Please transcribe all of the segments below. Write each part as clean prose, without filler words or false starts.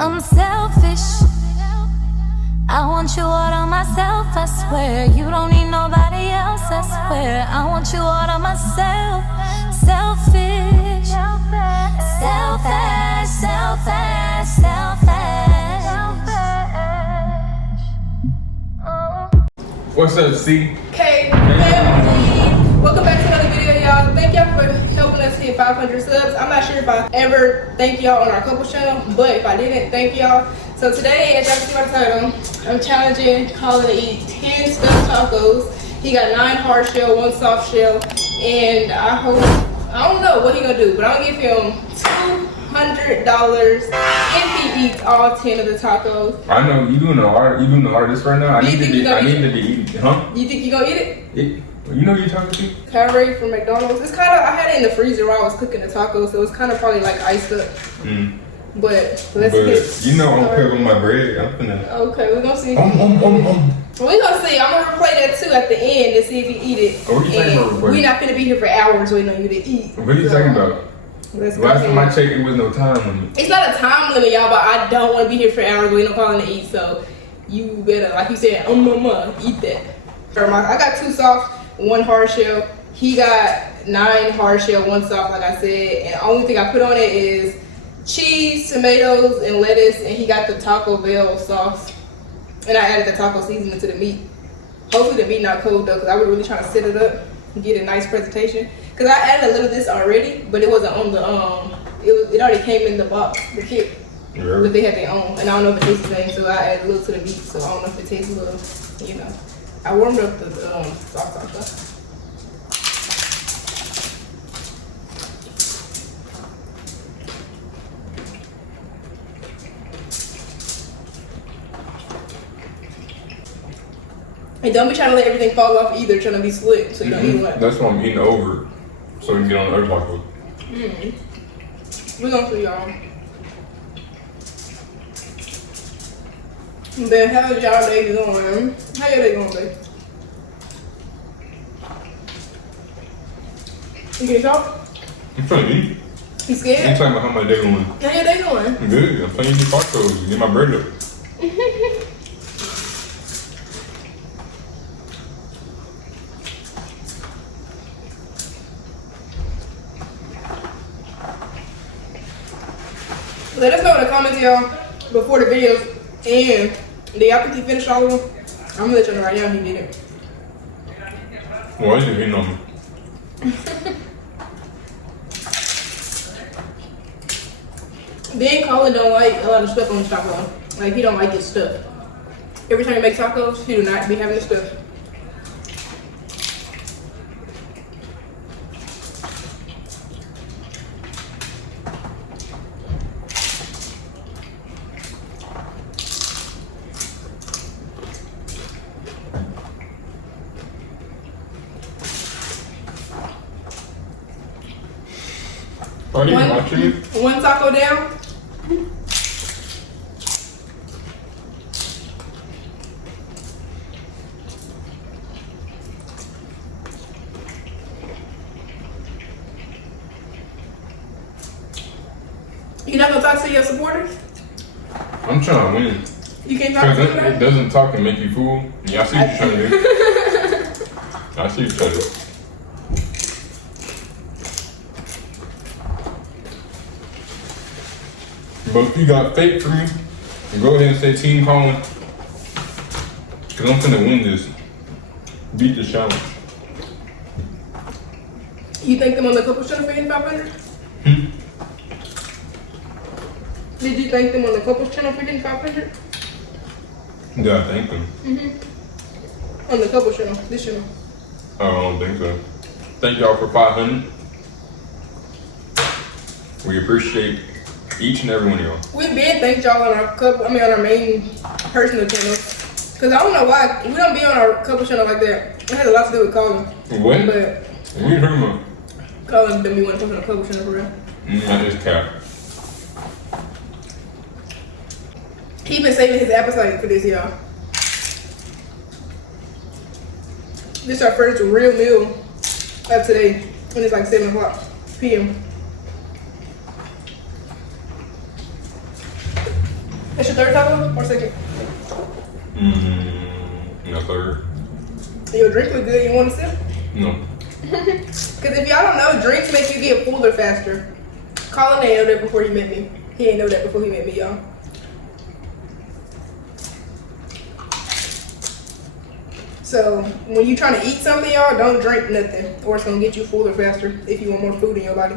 I'm selfish. I want you all on myself, I swear. You don't need nobody else, I swear. I want you all on myself. Selfish. Selfish, selfish, selfish. What's up, C? Okay, family. Welcome back to another video, y'all. Thank y'all for helping us hit 500 subs. I'm not sure if I ever thanked y'all on our couples channel, but if I didn't, thank y'all. So today, as y'all can see my title, I'm challenging Collin to eat 10 stuffed tacos. He got 9 hard shell, 1 soft shell, and I don't know what he gonna do, but I'm gonna give him $200 if he eats all 10 of the tacos. I know you doing the hardest right now. I need to be eating it, huh? You think you gonna eat it? You know who you're talking to? Carrot from McDonald's. It's kind of, I had it in the freezer while I was cooking the tacos, so it's kind of probably like iced up. But let's get you know I'm cooking my bread. I'm finna. Okay, we're gonna see. We're gonna see. I'm gonna replay that too at the end to see if he eat it. What are you talking about replay? We're not gonna be here for hours waiting on you to eat. What are you talking about? Last time I checked, it was no time limit. It's not a time limit, y'all, but I don't want to be here for hours waiting on Collin to eat. So you better, like you said, mama, eat that. I got 2 soft, 1 hard shell. He got 9 hard shell, 1 soft, like I said. And the only thing I put on it is cheese, tomatoes, and lettuce. And he got the Taco Bell sauce. And I added the taco seasoning to the meat. Hopefully the meat not cold though, because I was really trying to set it up and get a nice presentation. Because I added a little of this already, but it wasn't on the it already came in the box, the kit. Yeah. But they had their own, and I don't know if it tastes the same, so I added a little to the meat, so I don't know if it tastes a little, you know. I warmed up the sauce also. And don't be trying to let everything fall off either, trying to be slick, so you don't eat much. That's why I'm eating over, so we can get on the other taco. We're gonna see y'all. Then how's y'all day going? How your day going, babe? You can talk? I'm trying to eat. You I'm scared? talking about how my day going. How your day going? I'm good. I'm playing the tacos. Get my bread up. Let us know in the comments, y'all, before the videos. And do y'all think he finished all of them? I'm gonna let you know right now he did it. Why is you hitting on me? Then Collin don't like a lot of stuff on his taco. Like, he don't like his stuff. Every time he makes tacos, he do not be having the stuff. Are you watching it? 1 taco down. You not gonna talk to your supporters? I'm trying to win. You can't talk to them? It doesn't talk and make you fool. Yeah, I see what you're trying to do. I see what you're trying to do. But if you got fake for me, go ahead and say Team Collin. Because I'm finna win this. Beat the challenge. You think them on the couple channel for hitting 500? Did you thank them on the couples channel for hitting 500? Yeah, I thank them. On the couple channel, this channel. I don't think so. Thank y'all for 500. We appreciate each and every one of y'all. We've been thanked y'all on our couple, on our main personal channel. Cause I don't know why we don't be on our couple channel like that. It has a lot to do with Collin. What? But What are you talking about? Collin don't be wanting to post on a couple channel for real. That is cap. He been saving his appetite for this, y'all. This is our first real meal of today, and it's like 7 o'clock p.m. That's your third taco or second? No, third. Your drink look good. You want to sip? No. Because if y'all don't know, drinks make you get fuller faster. Colin ain't know that before he met me. He ain't know that before he met me, y'all. So when you trying to eat something, y'all, don't drink nothing, or it's gonna get you fuller faster if you want more food in your body.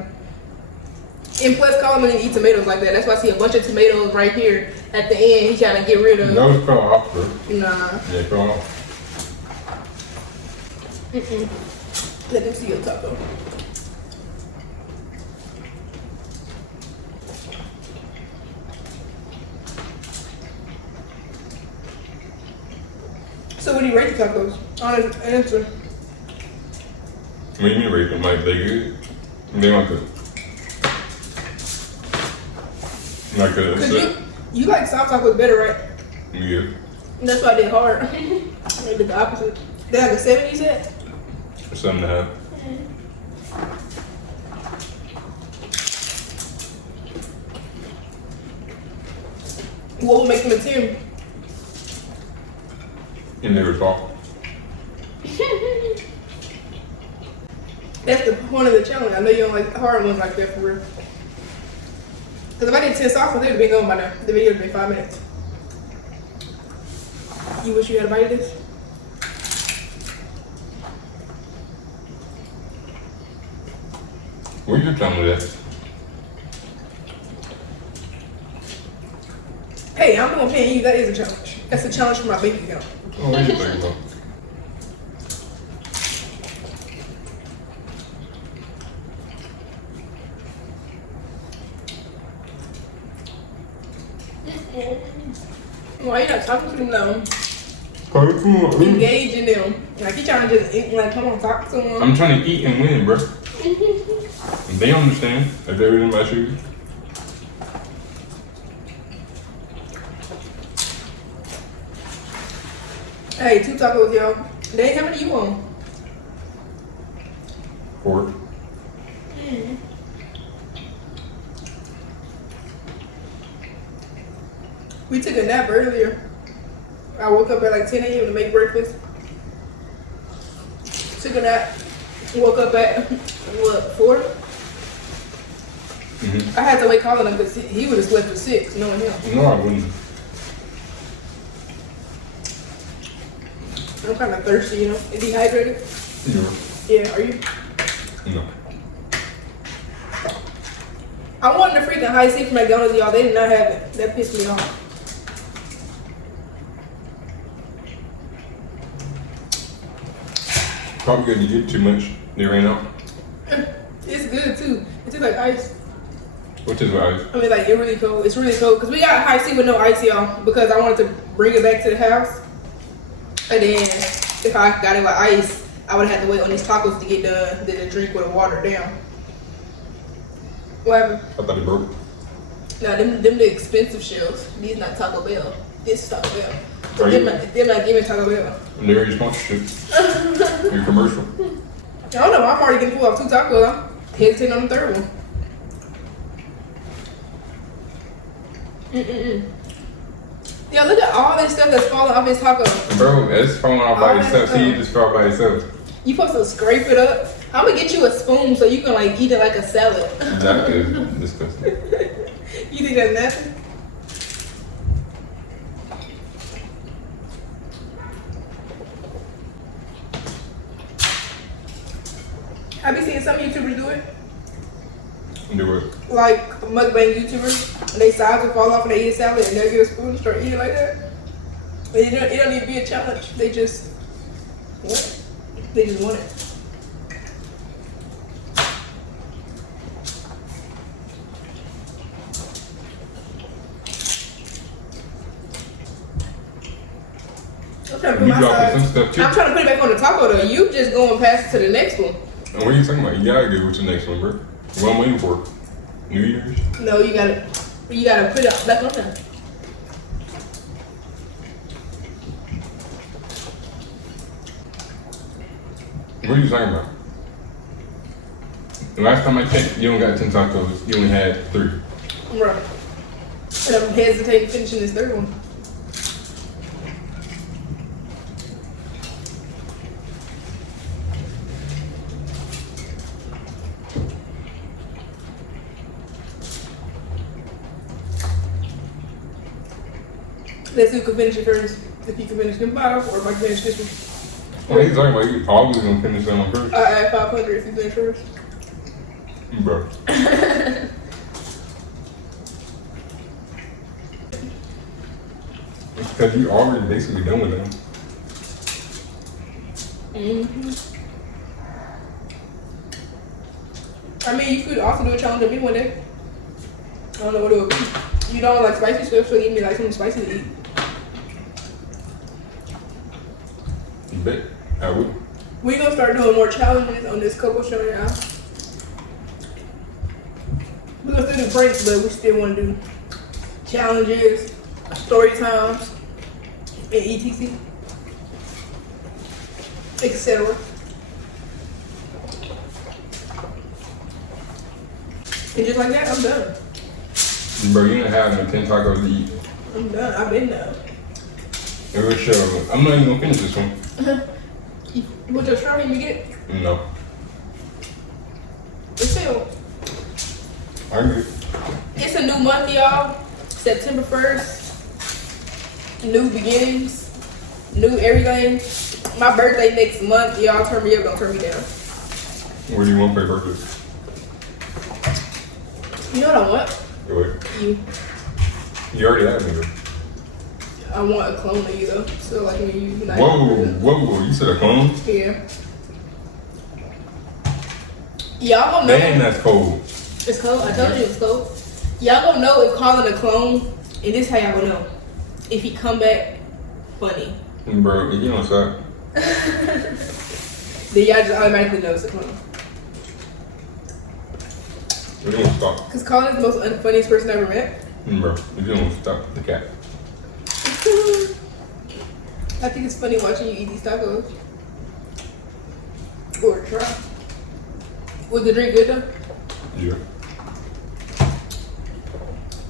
And plus, Colin didn't eat tomatoes like that. That's why I see a bunch of tomatoes right here at the end. He trying to get rid of. Those fell off, bro. Nah. Yeah, fell off. Let them see your taco. So what do you rate the tacos? Honest answer. What do you mean rate them? Like, they good? They like a... Like a... Cause you like soft tacos better, right? Yeah. That's why I did hard. I did the opposite. They have a 7, you said? 7.5. What would make them a 10? And they were soft. That's the point of the challenge. I know you don't like hard ones like that for real. Because if I did 10 soft ones, it would have been going by now. The video would have been 5 minutes. You wish you had a bite of this? Where you trying with that? Hey, I'm gonna pay you. That is a challenge. That's a challenge for my bank account. Oh, what are you thinking about? Why you not talking to them though? I'm Engage in them. Like you trying to just eat, like come on, talk to them. trying to eat and win, bro. They understand if they're in my shoes. Hey, 2 tacos, y'all. Dang, how many you want? 4. We took a nap earlier. I woke up at like 10 a.m. to make breakfast. Took a nap. Woke up at, what, 4? I had to wake Colin up because he would have slept at 6, knowing him. No, I wouldn't. I'm kind of thirsty, you know, and dehydrated. Yeah, are you? No. I wanted a freaking high C from McDonald's, y'all. They did not have it. That pissed me off. Probably because you get too much. They ran out. It's good too. It's just like ice. Which is what I was. I mean, like, it's really cold. It's really cold. Because we got high C with no ice, y'all. Because I wanted to bring it back to the house. And then, if I got it with ice, I would have had to wait on these tacos to get done. Then the drink would have watered down. What happened? I thought it broke. Nah, them the expensive shells. These not Taco Bell. This is Taco Bell. Are They're you- not giving Taco Bell. And they're your sponsorship. Your commercial. I don't know. I'm already getting full off 2 tacos. I'm hesitating on the 3rd one. Yeah, look at all this stuff that's falling off his taco. Bro, it's falling off by All that itself. See, stuff. it just fell by itself. You supposed to scrape it up. I'm gonna get you a spoon so you can like eat it like a salad. That is disgusting. You think that's nothing? Have you seen some YouTubers do it? Do it. Like mukbang YouTubers, they sides will fall off and they eat a salad and they'll get a spoon and start eating like that. But it don't need to be a challenge. They just want it. They just want it. I'm trying to put You my dropping some sides. stuff too. I'm trying to put it back on the taco though. You just going past it to the next one. And what are you talking about? You gotta get what's the next one, bro. What I'm waiting for? New Year's? No, you gotta put it back on there. What are you talking about? The last time I checked, you only got 10 tacos. You only had 3. Right. And I'm hesitating finishing this third one. Let's see who can finish it first. If you can finish them 5, or if I can finish this one. Well, he's talking about you always gonna finish that one first. I add 500 if you finish first. Bro. Because you already basically done with them. I mean, you could also do a challenge with me one day. I don't know what it would be. You don't like spicy stuff, so give me like something spicy to eat. You bet. I would. We're gonna start doing more challenges on this couple show now. We're gonna still do breaks, but we still wanna do challenges, story times, and etc. etc. And just like that, I'm done. Bro, you didn't have no 10 tacos to eat. I'm done. I've been done. It was sure. I'm not even gonna finish this one. What your strawberry you get? No. But still, I agree. it's a new month, y'all. September 1st. New beginnings. New everything. My birthday next month. Y'all turn me up, don't turn me down. What do you want for your birthday? You know what I want? Wait. You. You already have me. I want a clone of you though. So like when you like, Whoa. You said a clone? Yeah. Y'all gonna know. Damn, that's cold. It's cold. I told you it's cold. Y'all gonna know if calling a clone, and this how y'all gonna know. If he come back funny. Bro, you don't stop. Then y'all just automatically know it's a clone. You don't stop. Cause Colin is the most unfunniest person I ever met. Bro, you don't stop the cat. I think it's funny watching you eat these tacos. Or try. Was the drink good though? Yeah.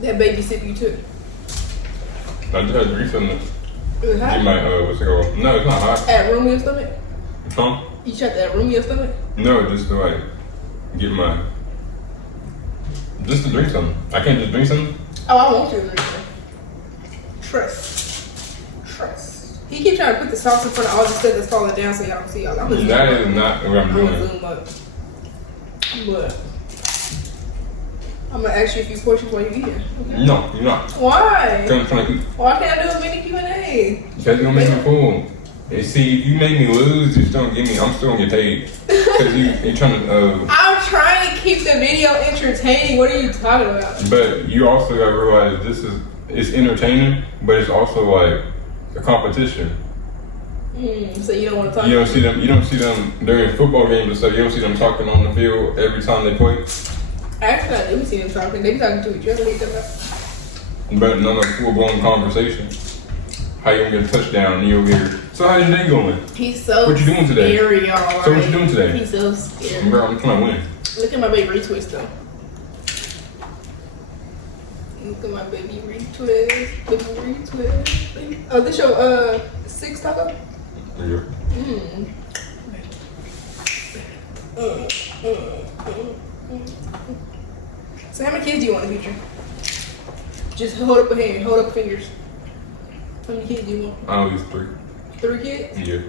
That baby sip you took. I just had grease in it. It was hot. You might, what's it called? No, it's not hot. At room in your stomach? Huh? You shot that room in your stomach? No, just to like, get my, just to drink something. I can't just drink something? Oh, I want you to drink that. Trust. He keep trying to put the sauce in front of all the stuff that's falling down so y'all can see y'all. I'm gonna That is not what I'm zoom doing. up. But I'm gonna ask you a few questions while you eat it. Okay? No, you're not. Why? I'm trying to eat. Why can't I do a mini Q&A? Because you're gonna make me full. And see, if you make me lose, you still don't give me, I'm still gonna get paid. Because you're trying to, I'm trying to keep the video entertaining. What are you talking about? but you also gotta realize it's entertaining, but it's also like a competition. So you don't want to talk? You don't see them during football games and stuff. You don't see them talking on the field every time they play. Actually, I do see them talking. They be talking to each other. But none of full-blown conversation. How you gonna get a touchdown and you over here? So how's your day going? He's so What you doing today? scary, y'all. So what you doing today? He's so scary. Bro, I'm trying to win. Look at my baby retwist though. Look at my baby retwist. Baby retwist. Oh, this your 6 taco? Yeah. So how many kids do you want in the future? Just hold up a hand, hold up fingers. How many kids do you want? I only use 3. 3 kids? Yeah.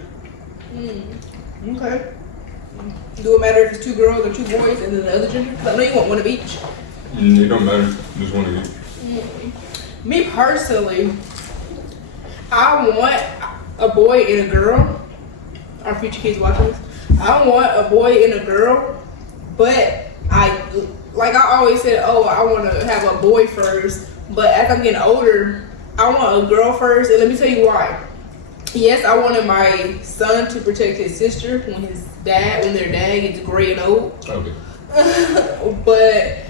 Okay. Do it matter if it's 2 girls or 2 boys and then the other gender? 'Cause I know you want one of each. It don't matter. Just one of you. Me personally, I want a boy and a girl. Our future kids watching this. I want a boy and a girl, but I always said, oh, I want to have a boy first. But as I'm getting older, I want a girl first, and let me tell you why. Yes, I wanted my son to protect his sister when their dad gets gray and old. Okay. But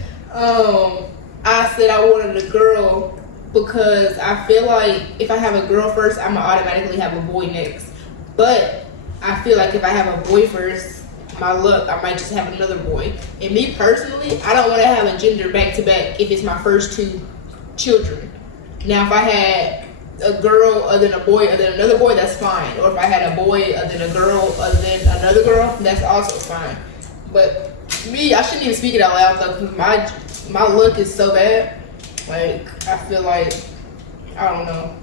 I said I wanted a girl because I feel like if I have a girl first, I'm gonna automatically have a boy next. But I feel like if I have a boy first, my luck, I might just have another boy. And me personally, I don't want to have a gender back to back if it's my first 2 children. Now, if I had a girl other than a boy other than another boy, that's fine. Or if I had a boy other than a girl other than another girl, that's also fine. But me, I shouldn't even speak it out loud though, because my look is so bad. Like, I feel like, I don't know.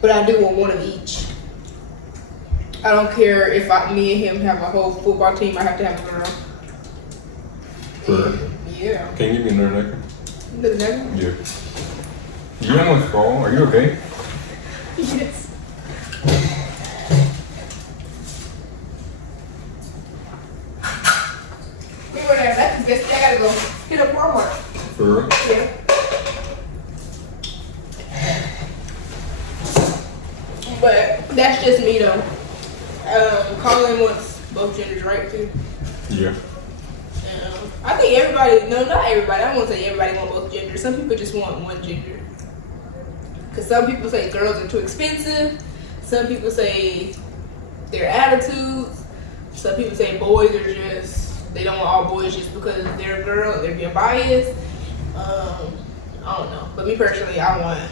But I do want one of each. I don't care if me and him have a whole football team, I have to have a girl. Sure. Yeah. Can you give me another napkin? Another napkin? Yeah. You almost fall. Are you okay? Yes. We were there. That's just, I gotta go hit up Walmart. For real? Yeah. But that's just me though. Colin wants both genders, right? Too. Yeah. I think everybody. No, not everybody. I don't want to say everybody want both genders. Some people just want one gender. Cause some people say girls are too expensive. Some people say their attitudes. Some people say boys are just, they don't want all boys just because they're a girl. They're being biased. I don't know. But me personally, I want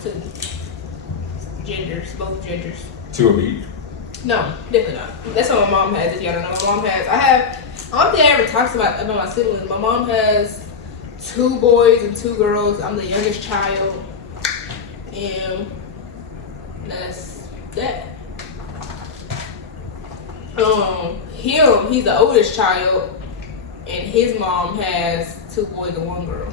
two genders, both genders. Two of each. No, definitely not. That's what my mom has. If y'all don't know, my mom has. I don't think I ever talked about my siblings. My mom has 2 boys and 2 girls. I'm the youngest child, and that's that. He's the oldest child, and his mom has 2 boys and 1 girl.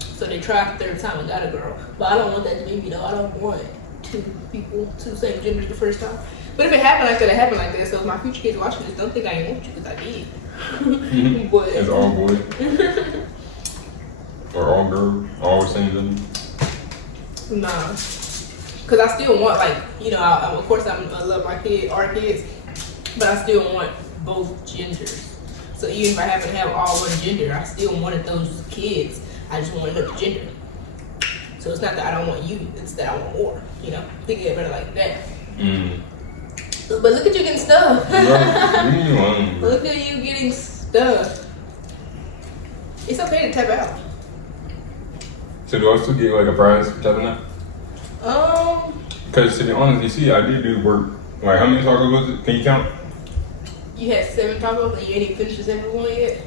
So they tried the 3rd time and got a girl. But I don't want that to be me though. I don't want 2 people, 2 same genders the first time. But if it happened like that, it happened like that. So if my future kids watching this, don't think I ain't want you, because I did. But it's all boys. Or all girls, all the same gender. Nah, because I still want, like, you know, of course I love our kids, but I still want both genders. So even if I happen to have all one gender, I still wanted those kids. I just want another gender. So it's not that I don't want you, it's that I want more. You know, think of it better like that. But look at you getting stuff. Look at you getting stuff. It's okay to tap out. So do I still get like a prize for tapping out? Because to be honest, you see, I did do work. Like, how many tacos was it? Can you count? You had 7 tacos and you ain't even finished the 7th one yet?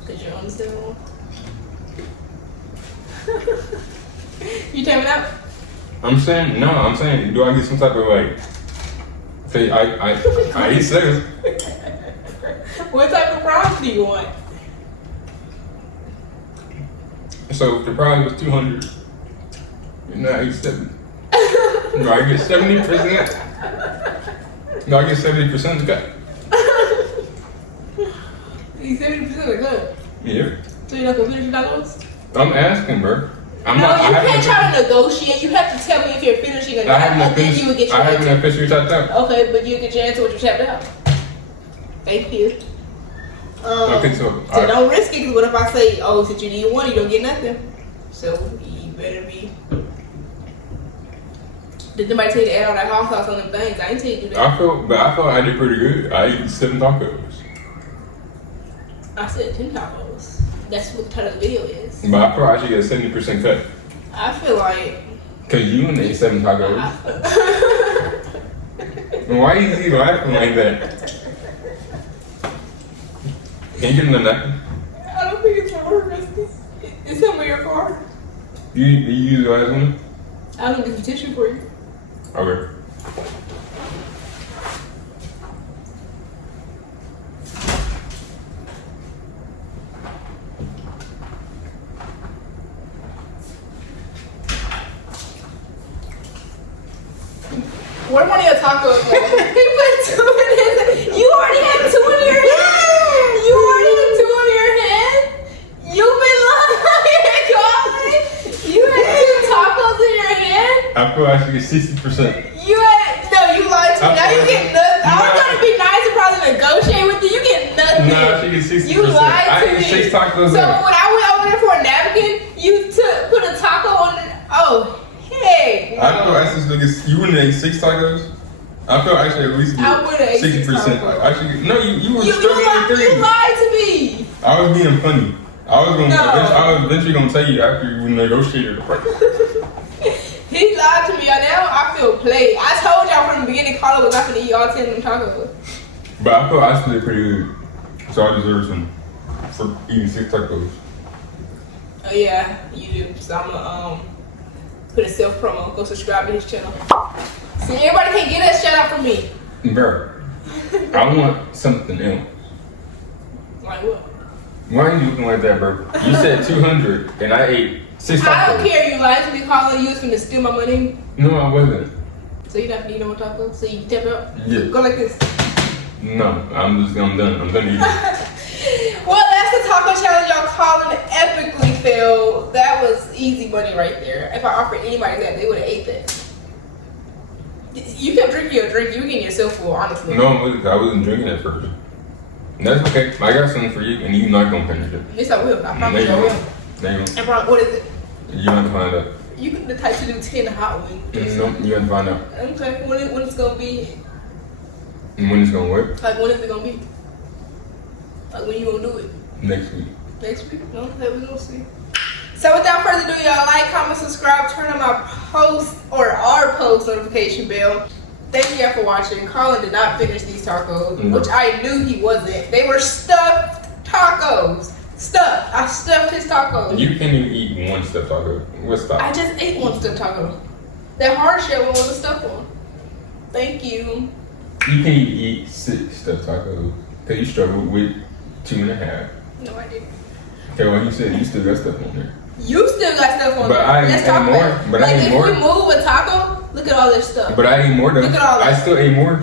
Because you're on the 7th one? You tapping out? I'm saying, do I get some type of like, say, I eat 6. What type of prize do you want? So if the prize was 200, and now I eat 7. No, I get 70%. No, I get 70% of the cut. You 70% of the cut? Yeah. So you're not gonna finish your tacos? I'm asking, bro. You can't try to negotiate. You have to tell me if you're finishing or not. I haven't officially tapped out. Okay, but you get your answer when you tapped out. Thank you. Okay, so don't risk it, because what if I say, oh, since you need 1, you don't get nothing? So you better be. Did somebody tell you to add all that hot sauce on them things? I ain't tell you to do that. I felt like I did pretty good. I ate 7 tacos. I said 10 tacos. That's what the title of the video is. But I feel I should get a 70% cut. I feel like. Cause you only ate 7 tacos. Why is he laughing like that? Can you get in the napkin? I don't think it's water, Rusty. Is somewhere your car? You use the last one? I can get some tissue for you. Okay. Where one of your tacos? He put 2 in his. You already had 2 in your hand. You already had 2 in your hand. You've been lying, Colin. You had 2 tacos in your hand. I feel I should get 60%. You lied to me. Now you get nothing. I was gonna be nice and probably negotiate with you. You get nothing. No, I should get 60%. You lied to me. I ate 6 tacos. So when I went over there for a napkin, you put a taco on it. Oh. Hey, no. I feel actually you wouldn't ate 6 tacos. I feel actually at least I would have ate 60%. Actually, no, you were struggling with 3. You lied to me. I was being funny. I was eventually gonna tell you after we negotiated the price. He lied to me. Now I feel played. I told y'all from the beginning, Colin was not gonna eat all 10 of them tacos. But I feel I split pretty good, so I deserve some for eating 6 tacos. Oh yeah, you do. So I'm gonna put a self promo. Go subscribe to his channel. See, everybody can get a shout out from me. Bro, I want something else. Like what? Why are you looking like that, bro? You said 200 and I ate 6 tacos. I don't care. You lied to me, Colin. You was gonna steal my money. No, I wasn't. So you not eating no more tacos? So you tap out? Yeah. Go like this. No, I'm done. I'm done eating. Well, that's the taco challenge, y'all. Colin epically failed. That was easy money right there. If I offered anybody that, they would have ate that. You kept drinking your drink. You were getting yourself full, honestly. No, I wasn't drinking at first. That's okay. I got something for you, and you're not gonna finish it. Yes, I will. I promise you I will. There you I promise. What is it? You're gonna find out. You the type to do 10 hot wings. No, you're gonna find out. Okay. When it's gonna be? And when it's gonna work? Like when is it gonna be? Like when you gonna do it? Next week. Next week? No, that we're gonna see. So without further ado, y'all, like, comment, subscribe, turn on my post or our post notification bell. Thank you all for watching. Colin did not finish these tacos, which I knew he wasn't. They were stuffed tacos. Stuffed. I stuffed his tacos. You can't even eat one stuffed taco. What's that? I just ate one stuffed taco. That hard shell one was a stuffed one. Thank you. You can't even eat 6 stuffed tacos because you struggled with 2.5. No, I didn't. Okay, well you said you still got stuff on there. You still got stuff on But there. I Let's ate talk more. about it. But like I ate if more. you move a taco, look at all this stuff. But I ate more though. Look at all that. I still ate more.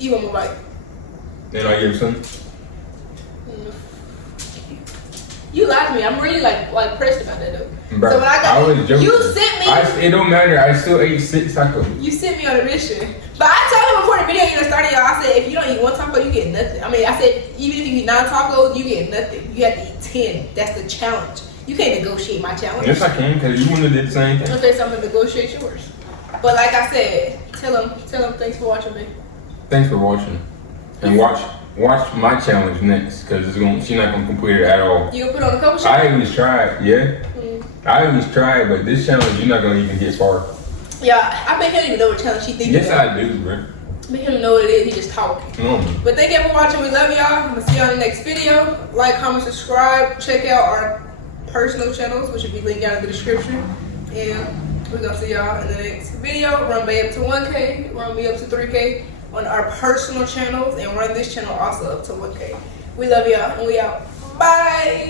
You want more bite? And I gave some. You lied to me. I'm really like pressed about that though. Bro, So when I was joking. you sent me. It don't matter. I still ate 6 tacos. You sent me on a mission. But I told him before the video even started, y'all. I said if you don't eat one taco, you get nothing. I mean, I said even if you eat 9 tacos, you get nothing. You have to eat 10. That's the challenge. You can't negotiate my challenge. Yes, I can, because you wouldn't have did the same thing. Okay, so I'm gonna negotiate yours. But like I said, tell him thanks for watching me. Thanks for watching. And watch my challenge next, because she's not gonna complete it at all. You gonna put on a couple shots? I at least tried, yeah. I at least tried, but this challenge you're not gonna even get far. Yeah, I bet he don't even know what challenge he thinking. Yes, I do, bro. I bet he don't know what it is. He just talking. No. But thank you for watching. We love y'all. I'm gonna see y'all in the next video. Like, comment, subscribe. Check out our personal channels, which will be linked down in the description. And we're gonna see y'all in the next video. Run Bay up to 1K, run me up to 3K on our personal channels, and run this channel also up to 1K. We love y'all, and we out. Bye.